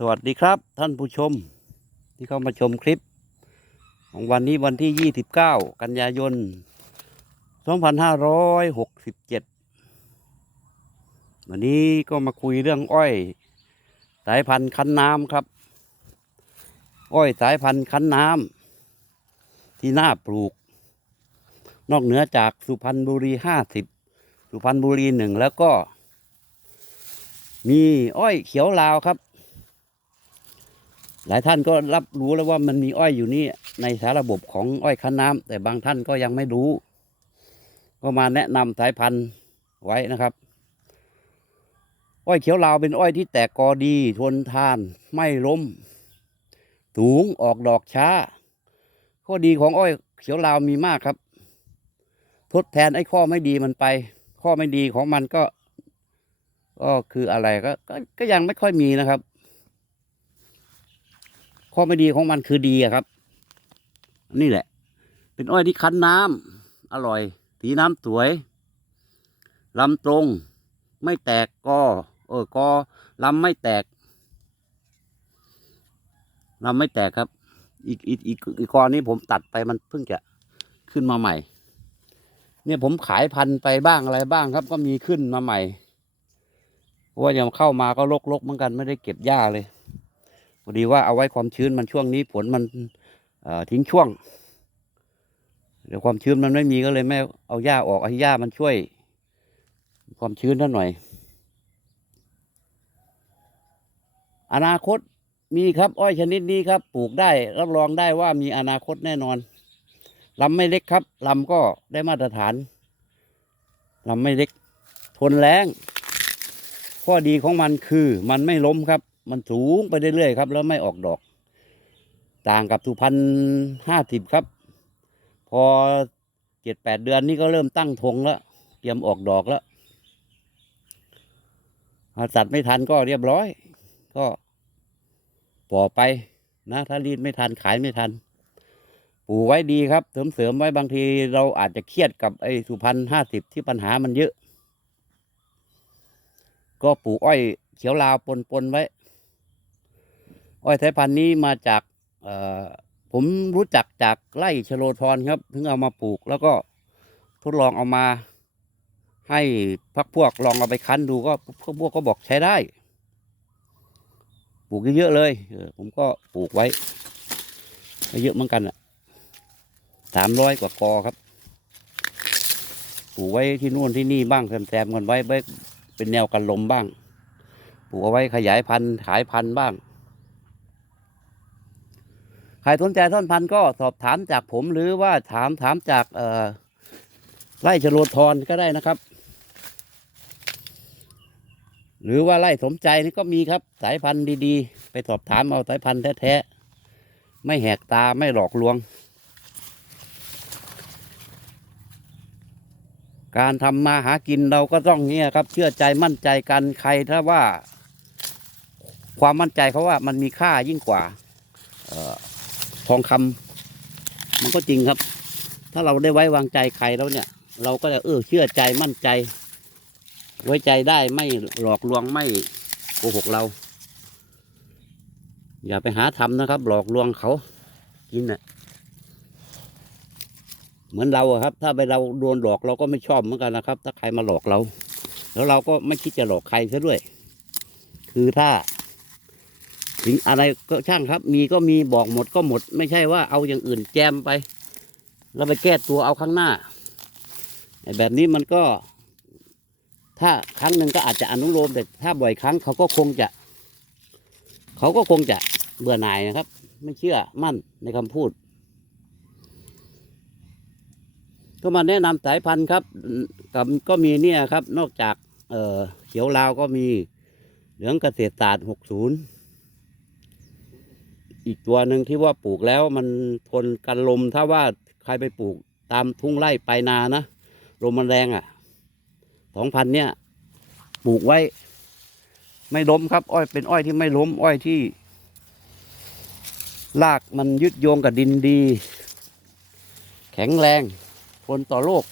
สวัสดีครับท่านผู้ชมที่เข้ามาชมคลิป ของวันนี้วันที่ 29 กันยายน 2567 วันนี้ก็มาคุยเรื่องอ้อย สายพันธุ์คั้นน้ำครับ อ้อยสายพันธุ์คั้นน้ำที่น่าปลูก นอกเหนือจากสุพรรณบุรี 50 สุพรรณบุรีหนึ่งแล้วก็ มีอ้อยเขียวลาวครับ หลายท่านก็รับรู้แล้วว่ามันมีอ้อยอยู่นี่ในสารระบบของอ้อยคั้นน้ำแต่บางท่านก็ยังไม่รู้ ก็มาแนะนำสายพันธุ์ไว้นะครับ อ้อยเขียวลาวเป็นอ้อยที่แตกกอดี ทนทาน ไม่ล้ม สูงออกดอกช้า ข้อดีของอ้อยเขียวลาวมีมากครับ ทดแทนไอ้ข้อไม่ดีมันไป ข้อไม่ดีของมันก็ ก็คืออะไรก็ก็ยังไม่ค่อยมีนะครับ ข้อไม่ดีของมันคือดีอะครับ นี่แหละ เป็นอ้อยที่คั้นน้ำอร่อยสีน้ำสวยลำตรง ไม่แตกกอเออกอลำไม่แตกลำไม่แตกครับ อีกอีกอีกอีกกอนี้ผมตัดไปมันเพิ่งจะขึ้นมาใหม่ เนี่ยผมขายพันธุ์ไปบ้างอะไรบ้างครับ ก็มีขึ้นมาใหม่เพราะว่ายังเข้ามาก็ลกๆเหมือนกันไม่ได้เก็บหญ้าเลย อดีว่าเอาไว้ความชื้นมันช่วงนี้ฝนมันทิ้งช่วง เดี๋ยวความชื้นมันไม่มีก็เลยไม่เอาหญ้าออกให้หญ้ามันช่วย ความชื้นท่าหน่อย อนาคตมีครับอ้อยชนิดนี้ครับ ปลูกได้รับรองได้ว่ามีอนาคตแน่นอนลำไม่เล็กครับลำก็ได้มาตรฐานลำไม่เล็ก ทนแรงข้อดีของมันคือมันไม่ล้มครับ มันสูงไปเรื่อยๆครับ แล้วไม่ออกดอก ต่างกับสุพรรณห้าสิบครับ พอเจ็ดแปดเดือนนี่ก็เริ่มตั้งธงแล้ว เตรียมออกดอกแล้วตัดไม่ทันก็เรียบร้อย ก็ปล่อไปนะถ้ารีดไม่ทันขายไม่ทันปลูกไว้ดีครับ เสริมเสริมไว้บางทีเราอาจจะเครียดกับไอ้สุพรรณห้าสิบที่ปัญหามันเยอะ ก็ปลูกอ้อยเขียวลาวปนปนๆไว้ อ้อยสายพันธุ์นี้มาจากผมรู้จักจากไร่ชโลธรครับ ถึงเอามาปลูก แล้วก็ทดลองเอามา ให้พักพวกลองเอาไปคั้นดูก็พวกพวกก็บอกใช้ได้ ปลูกเยอะๆเลยผมก็ปลูกไว้เยอะเหมือนกันอะสามร้อยกว่ากอครับ ปลูกไว้ที่นู่นที่นี่บ้างแซมๆกันไว้ไว้เป็นแนวกันลมบ้าง ปลูกเอาไว้ขยายพันธุ์ขายพันธุ์บ้าง รสนใจต้นพันธุ์ก็สอบถามจากผมหรือว่าถามถามจากไร่ชโลธรก็ได้นะครับ หรือว่าไร่สมใจนี่ก็มีครับสายพันธุ์ดีๆ ไปสอบถามเอาสายพันธุ์แท้ๆไม่แหกตาไม่หลอกลวง การทำมาหากินเราก็ต้องเนี่ยครับ เชื่อใจมั่นใจกันใครถ้าว่า ความมั่นใจเขาว่ามันมีค่ายิ่งกว่า เอ่อ ทองคำมันก็จริงครับ ถ้าเราได้ไว้วางใจใครแล้วเนี่ย เราก็จะเออเชื่อใจมั่นใจ ไว้ใจได้ไม่หลอกลวงไม่โกหกเรา อย่าไปหาทำนะครับ หลอกลวงเขากินน่ะเหมือนเราครับ ถ้าไปเราโดนหลอกเราก็ไม่ชอบเหมือนกันนะครับ ถ้าใครมาหลอกเรา แล้วเราก็ไม่คิดจะหลอกใครซะด้วย คือถ้า ถึงอะไรก็ช่างครับ มีก็มีบอกหมดก็หมด ไม่ใช่ว่าเอาอย่างอื่นแจมไป แล้วไปแก้ตัวเอาข้างหน้าแบบนี้มันก็ ถ้าครั้งหนึ่งก็อาจจะอนุโลมแต่ถ้าบ่อยครั้งเขาก็คงจะ เขาก็คงจะเบื่อหน่ายนะครับ ไม่เชื่อมั่นในคำพูด ก็มาแนะนำสายพันธุ์ครับกับก็มีเนี่ยครับ นอกจากเเขียวลาวก็มีเหลืองเกษตรศาสตร์หกศูนย์ อีกตัวหนึ่งที่ว่าปลูกแล้วมันทนกันลมถ้าว่าใครไปปลูกตามทุ่งไร่ไปนานะลมมันแรงอะสองพันเนี่ยปลูกไว้ ไม่ล้มครับ อ้อยเป็นอ้อยที่ไม่ล้ม อ้อยที่รากมันยึดโยงกับดินดี แข็งแรงทนต่อโรค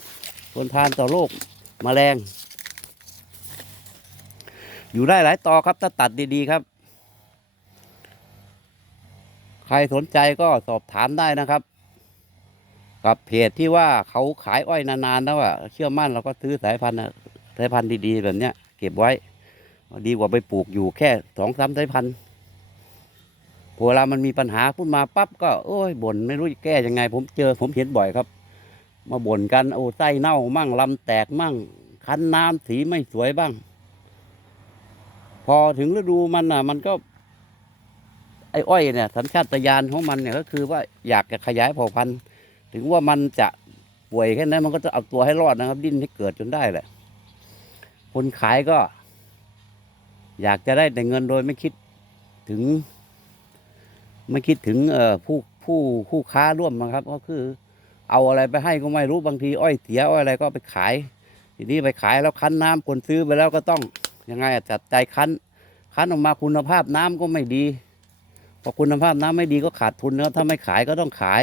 ทนทานต่อโรคแมลง อยู่ได้หลายต่อครับถ้าตัดดีๆครับ ใครสนใจก็สอบถามได้นะครับ กับเพจที่ว่าเขาขายอ้อยนานๆแล้วอะเชื่อมั่นเราก็ซื้อสายพันธุ์สายพันธุ์ดีๆแบบเนี้ย เก็บไว้ ดีกว่าไปปลูกอยู่แค่สองสามสายพันธุ์พอเวลามันมีปัญหาขึ้นมาปั๊บก็โอ้ยบ่นไม่รู้จะแก้ยังไง ผมเจอผมเห็นบ่อยครับ มาบ่นกันโอ้ไส้เน่ามั่งลำแตกมั่ง คันน้ำสีไม่สวยบ้าง พอถึงฤดูมันอะ มันก็ อ้อ้อยเนี่ยสัญชาตญาณของมันเนี่ยก็คือว่าอยากจะขยายเผ่าพันธุ์ ถึงว่ามันจะป่วยแค่นั้นมันก็จะเอาตัวให้รอดนะครับ ดิ้นให้เกิดจนได้แหละ คนขายก็ อยากจะได้แต่เงินโดยไม่คิดถึง ไม่คิดถึงเอ่อผู้ผู้ผู้ค้าร่วมนะครับ ก็คือ เอาอะไรไปให้ก็ไม่รู้บางทีอ้อยเสียอ้อยอะไรก็ไปขาย ทีนี้ไปขายแล้วคั้นน้ำคนซื้อไปแล้วก็ต้องยังไงจัดใจคั้นคั้นออกมาคุณภาพน้ำก็ไม่ดี พอคุณภาพน้ำไม่ดีก็ขาดทุนนะครับถ้าไม่ขายก็ต้องขาย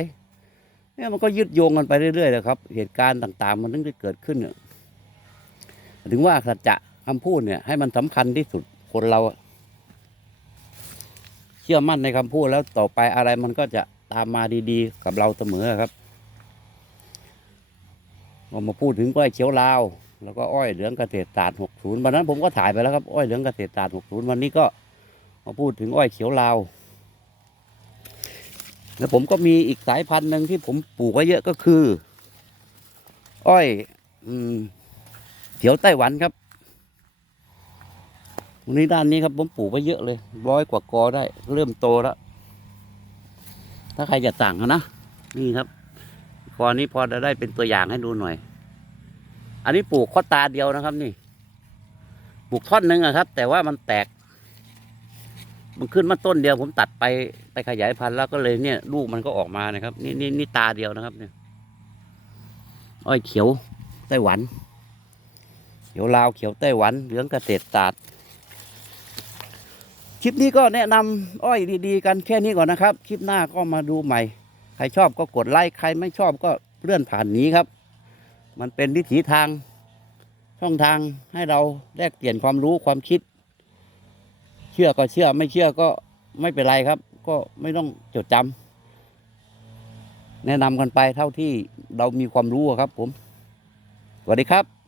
เนี่ยมันก็ยึดโยงกันไปเรื่อยๆเลยครับ เหตุการณ์ต่างๆ มันถึงจะเกิดขึ้นถึงว่าสัจจะคำพูดเนี่ย ให้มันสำคัญที่สุดคนเราเชื่อมั่นในคำพูดแล้วต่อไปอะไรมันก็จะตามมาดีๆ กับเราเสมอครับเรามาพูดถึงอ้อยเขียวลาว แล้วก็อ้อยเหลืองเกษตรศาสตร์60วันนั้นผมก็ถ่ายไปแล้วครับ อ้อยเหลืองเกษตรศาสตร์60วันนี้ก็มาพูดถึงอ้อยเขียวลาว แล้วผมก็มีอีกสายพันธุ์หนึ่งที่ผมปลูกไว้เยอะก็คือ อ้อยอเขียวไต้หวันครับตรงนี้ด้านนี้ครับผมปลูกไว้เยอะเลยร้อยกว่ากอได้ เริ่มโตแล้ว ถ้าใครจะสั่งนะ นี่ครับกอนี้พอจะได้เป็นตัวอย่างให้ดูหน่อย อันนี้ปลูกข้อตาเดียวนะครับ นี่ ปลูกท่อนหนึ่งอะครับ แต่ว่ามันแตก มันขึ้นมาต้นเดียวผมตัดไปไปขยายพันธุ์แล้วก็เลยเนี่ยลูกมันก็ออกมานะครับ นี่นี่นี่ตาเดียวนะครับ เนี่ย อ้อยเขียวไต้หวัน เขียวลาวเขียวไต้หวันเหลืองเกษตรศาสตร์คลิปนี้ก็แนะนำอ้อยดีๆ กันแค่นี้ก่อนนะครับ คลิปหน้าก็มาดูใหม่ ใครชอบก็กดไลค์ใครไม่ชอบก็เลื่อนผ่านนี้ครับ มันเป็นวิถีทางช่องทางให้เราแลกเปลี่ยนความรู้ความคิด เชื่อก็เชื่อไม่เชื่อก็ไม่เป็นไรครับ ก็ไม่ต้องจดจำแนะนำกันไปเท่าที่เรามีความรู้ครับผมสวัสดีครับ